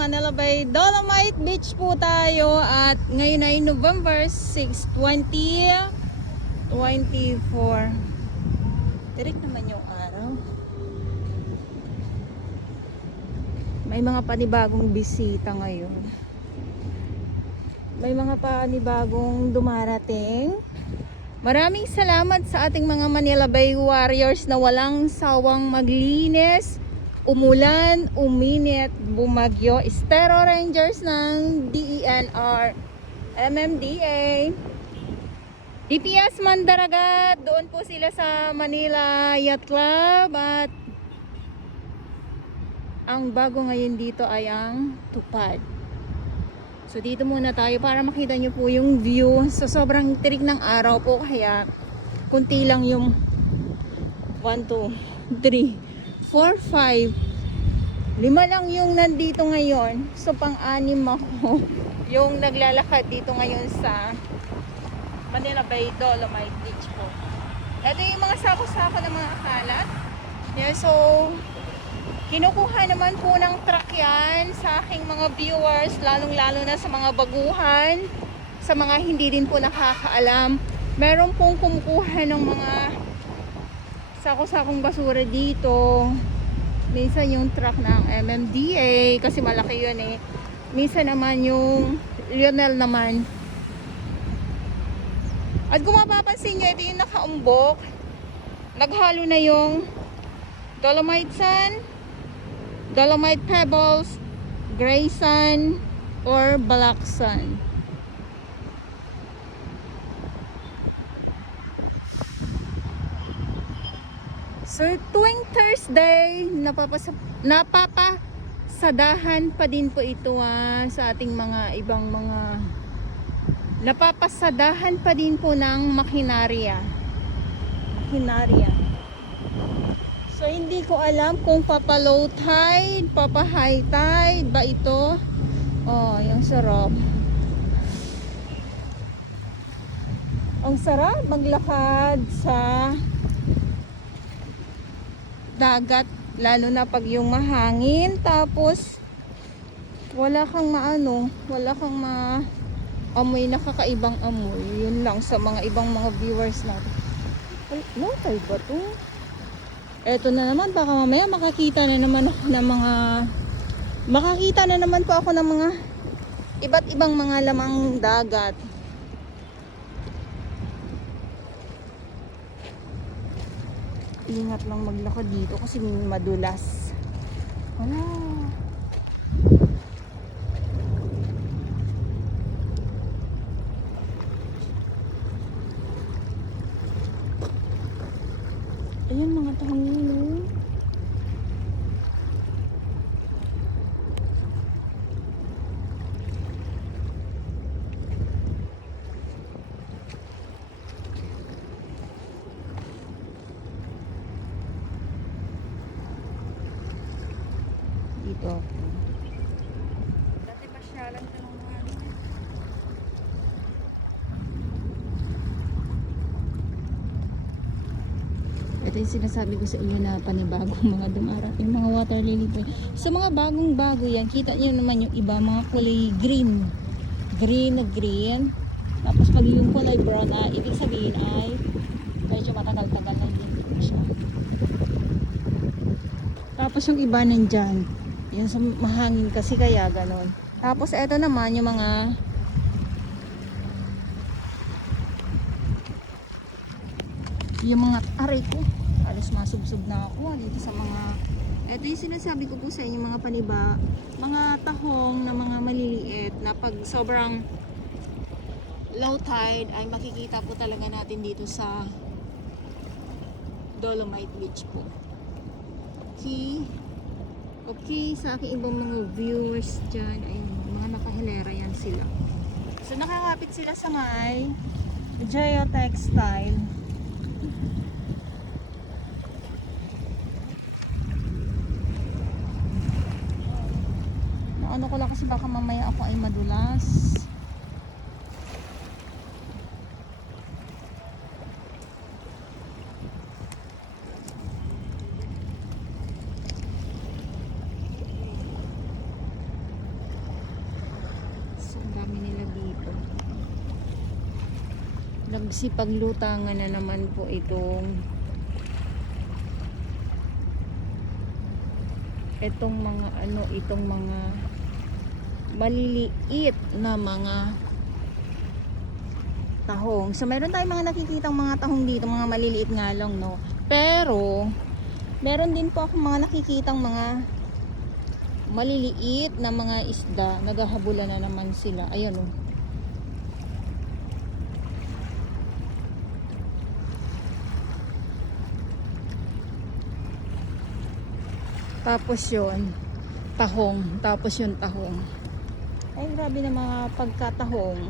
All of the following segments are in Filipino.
Manila Bay Dolomite Beach po tayo at ngayon ay November 6, 2024. Tirik naman yung araw. May mga panibagong bisita ngayon. May mga panibagong dumarating. Maraming salamat sa ating mga Manila Bay Warriors na walang sawang maglinis, umulan, uminit, bumagyo. Estero Rangers ng DENR, MMDA, DPS Mandaragat, doon po sila sa Manila Yacht Club. At ang bago ngayon dito ay ang Tupad. So dito muna tayo para makita nyo po yung view. So sobrang tirik ng araw po, kaya kunti lang yung 1, 2, 3, 4, 5, 5 lang yung nandito ngayon. So pang-anim ako yung naglalakad dito ngayon sa Manila Bay Dolomite Beach po. Ito yung mga sako-sako ng mga kalat. Yeah, so kinukuha naman po ng truck yan sa aking mga viewers, lalong-lalo na sa mga baguhan, sa mga hindi din po nakakaalam. Meron pong kumukuha ng mga sako-sakong basura dito. Minsan yung truck ng MMDA, kasi malaki yun eh. Minsan naman yung Lionel naman. At kung mapapansin nyo, ito yung nakaumbok. Naghalo na yung Dolomite Sand, Dolomite Pebbles, Gray Sand, or Black Sand. So tuwing Thursday, napapasadahan pa din po ito sa ating mga ibang mga napapasadahan pa din po ng makinarya. So hindi ko alam kung papa low tide, papa high tide ba ito. Oh, yung sarap. Ang sarap maglakad sa dagat, lalo na pag yung mahangin, tapos wala kang amoy na kakaibang amoy. Yun lang sa mga ibang mga viewers natin. Ay, low tide ba to? Eto na naman, baka mamaya makakita na naman po ako ng mga iba't ibang mga lamang dagat. Ingat lang maglakad dito kasi madulas. Wala. Ayan mga tahangin, oh. Dito ako. Dati pasyalan ka ng mga ito yung sinasabi ko sa inyo na panibagong mga dumarating, mga water lily po. Sa mga bagong bago yan, kita niyo naman yung iba, mga kulay green na green. Tapos pag yung kulay brown ibig sabihin ay medyo matagal-tagal na din siya. Tapos yung iba nandyan, yan sa mahangin kasi kaya ganon. Tapos eto naman yung mga aray ko, alas masubsob na ako dito sa mga, eto yung sinasabi ko po sa inyo, mga mga tahong na mga maliliit na pag sobrang low tide ay makikita po talaga natin dito sa Dolomite Beach po. Okay, sa aking ibang mga viewers dyan, ay mga nakahilera yan sila. So nakakapit sila sa may Geotextile. Ano ko lang kasi baka mamaya ako ay madulas. Nagsipaglutangan na naman po itong mga itong mga maliliit na mga tahong. So meron tayong mga nakikitang mga tahong dito, mga maliliit nga lang, no. Pero meron din po ako mga nakikitang mga maliliit na mga isda. Naghahabulan na naman sila. Ayan, oh. Tapos yun, tahong. Tapos yun, tahong. Ay, grabe na mga pagkatahong.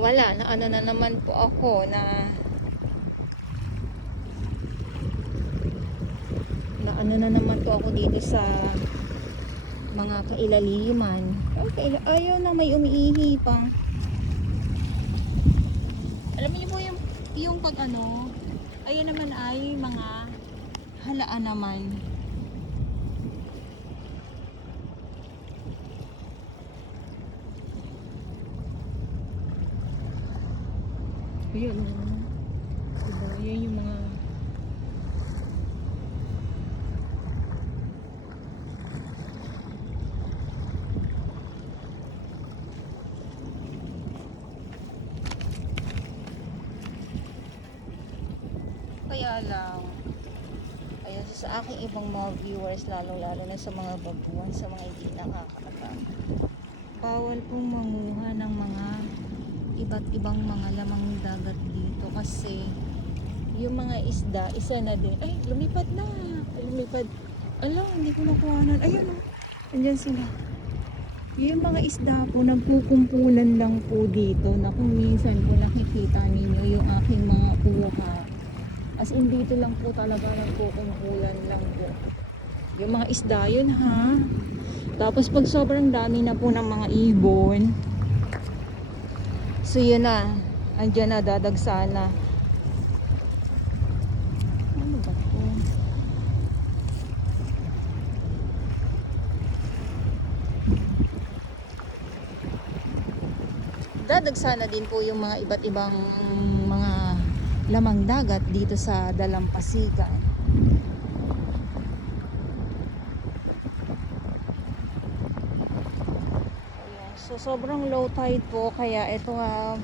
Wala, na ano na naman po ako na ano na naman po ako dito sa mga kailaliman. Okay, ayaw na may umiihi pa. Alam niyo po yung pag ayun naman ay mga halaan naman. Ayun, diba? Ayun yung mga kaya lang ayun sa aking ibang mga viewers, lalo na sa mga babuan, sa mga hindi nakakaalam, bawal pong manguha ng mga iba't ibang mga lamang dagat dito kasi yung mga isda, isa na din. Ay, lumipad na. Lumipad. Ala, hindi ko nakuhanan. Ayun, oh. Andyan sila. Yung mga isda po, nagkukumpulan lang po dito na kung minsan po nakikita ninyo yung aking mga kuha. As in, dito lang po talaga nagkukumpulan lang po. Yung mga isda yun, ha? Tapos pag sobrang dami na po ng mga ibon, so yun na, andyan na, dadagsa na. Ano ba ito? Dadagsa na din po yung mga iba't ibang mga lamang dagat dito sa Dalampasigan. So sobrang low tide po, kaya ito nga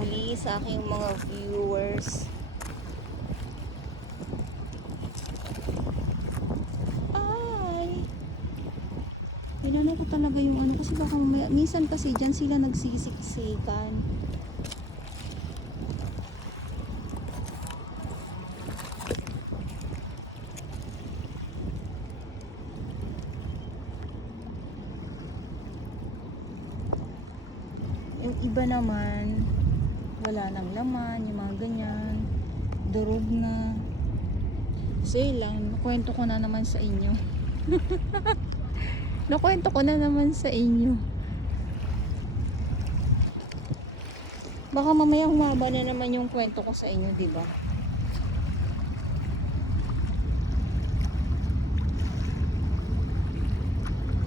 muli sa aking mga viewers. Ay! Pinala ko talaga yung kasi baka mamaya, minsan kasi dyan sila nagsisiksikan. Yung iba naman wala nang laman, yung mga ganyan, durog na. So yun lang, nakwento ko na naman sa inyo. Nakwento ko na naman sa inyo. Baka mamaya humaba na naman yung kwento ko sa inyo, di ba?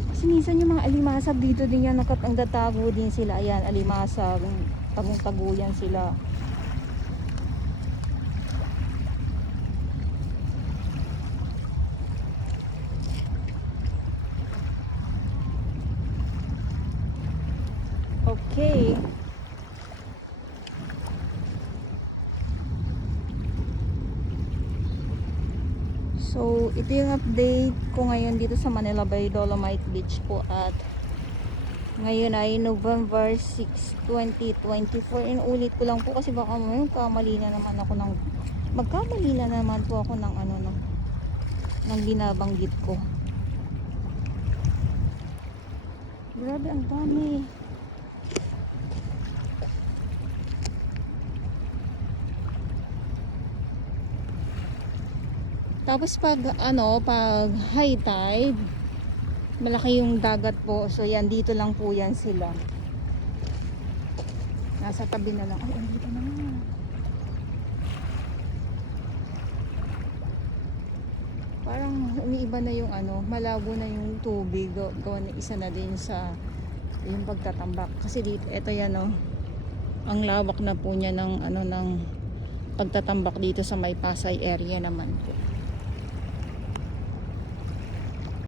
Kasi minsan yung mga alimasag dito din yan, nagtatago din sila. Ayan, alimasag, tagong-taguyan sila. Okay. So, ito yung update ko ngayon dito sa Manila Bay Dolomite Beach po, at ngayon ay November 6, 2024. Inulit ko lang po kasi baka magkamali na naman po ako ng ng binabanggit ko. Grabe, ang dami. Tapos pag high tide, malaki yung dagat po. So yan, dito lang po yan sila. Nasa tabi na lang. Ay, andito na. Parang umiiba na yung ano, malabo na yung tubig. Gawa na isa na din sa yung pagtatambak. Kasi dito, eto yan oh. Ang lawak na po niya ng ano ng pagtatambak dito sa may Pasay area naman po.